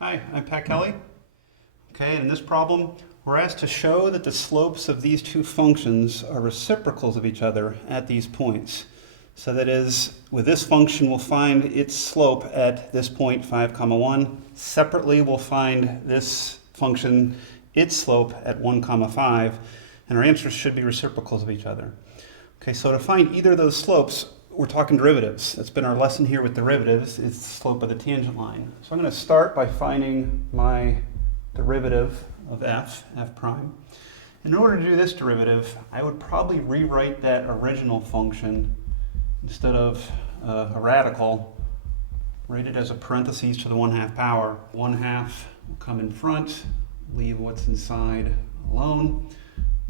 Hi, I'm Pat Kelly. Okay, in this problem, we're asked to show that the slopes of these two functions are reciprocals of each other at these points. So that is, with this function, we'll find its slope at this point, 5, 1. Separately, we'll find this function, its slope at 1, 5, and our answers should be reciprocals of each other. Okay, so to find either of those slopes, we're talking derivatives. That's been our lesson here with derivatives. It's the slope of the tangent line. So I'm going to start by finding my derivative of f prime. In order to do this derivative, I would probably rewrite that original function instead of a radical, write it as a parentheses to the 1/2 power. 1/2 will come in front, leave what's inside alone.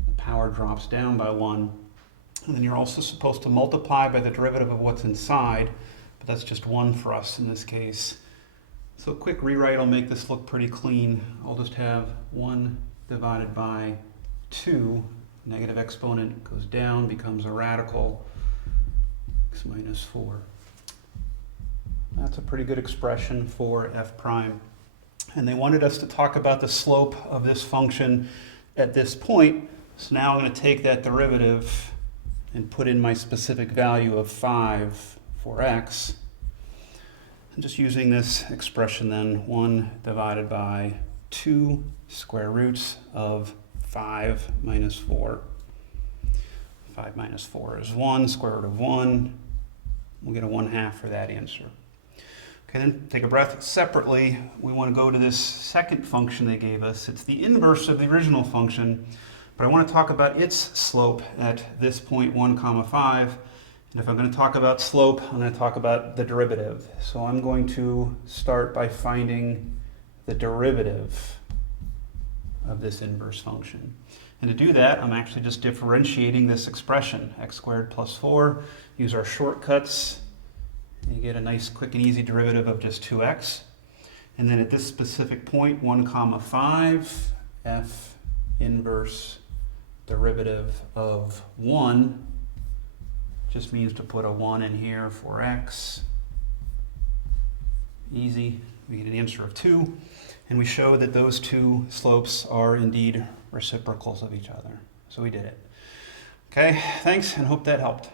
The power drops down by 1. And then you're also supposed to multiply by the derivative of what's inside, but that's just 1 for us in this case. So a quick rewrite will make this look pretty clean. I'll just have 1 divided by 2. Negative exponent goes down, becomes a radical, x minus 4. That's a pretty good expression for f prime. And they wanted us to talk about the slope of this function at this point. So now I'm going to take that derivative and put in my specific value of 5 for x. I'm just using this expression then, 1 divided by 2 square roots of 5 minus 4. 5 minus 4 is 1, square root of 1. We'll get a 1/2 for that answer. Okay, then take a breath. Separately, we want to go to this second function they gave us. It's the inverse of the original function, but I want to talk about its slope at this point, 1, 5. And if I'm going to talk about slope, I'm going to talk about the derivative. So I'm going to start by finding the derivative of this inverse function. And to do that, I'm actually just differentiating this expression, x squared plus 4. Use our shortcuts, and you get a nice quick and easy derivative of just 2x. And then at this specific point, 1, 5, f inverse derivative of 1 just means to put a 1 in here for x. Easy. We get an answer of 2. And we show that those two slopes are indeed reciprocals of each other. So we did it. Okay, thanks, and hope that helped.